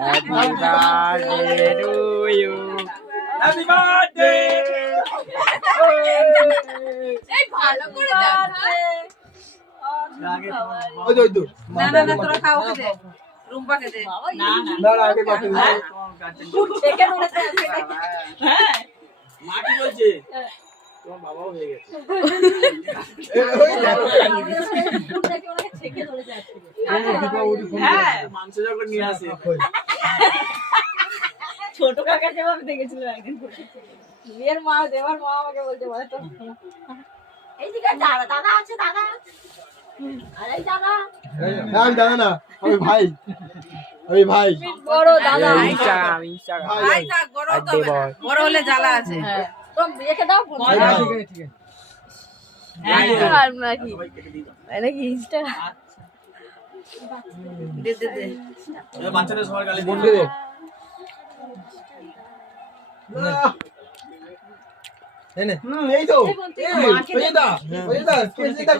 Happy birthday to you. Happy birthday. এই ভালো করে দেখা। ওই তো না না না তোরা খাও কে দে। রুম্পাকে দে। না না আগে বাকি ছেকে ধরেছে হ্যাঁ মাটি বলছে তোমার বাবাও হয়ে গেছে। ছেকে ধরেছে আজকে। হ্যাঁ মাংস যখন নিয়ে আসে ছোট কাকা যেভাবে দেখেছিল একদিন বিয়ের মা দেওয়ার মা আমাকে বলতে বলে তো এইদিকে দাদা দাদা আছে দাদা আরে দাদা না আমি দাদা না আমি ভাই আমি ভাই বড় দাদা ইনস্টাগ্রাম ভাই থাক বড় তো বড় হলে জ্বালা আছে হ্যাঁ তো বিয়েকে দাও ফোন ঠিক আছে ঠিক আছে আর নাকি নাকি ইনস্টা দে দে দে বাচ্চাদের সবার গালে বন্ধু দে এই তো এই দা কে দা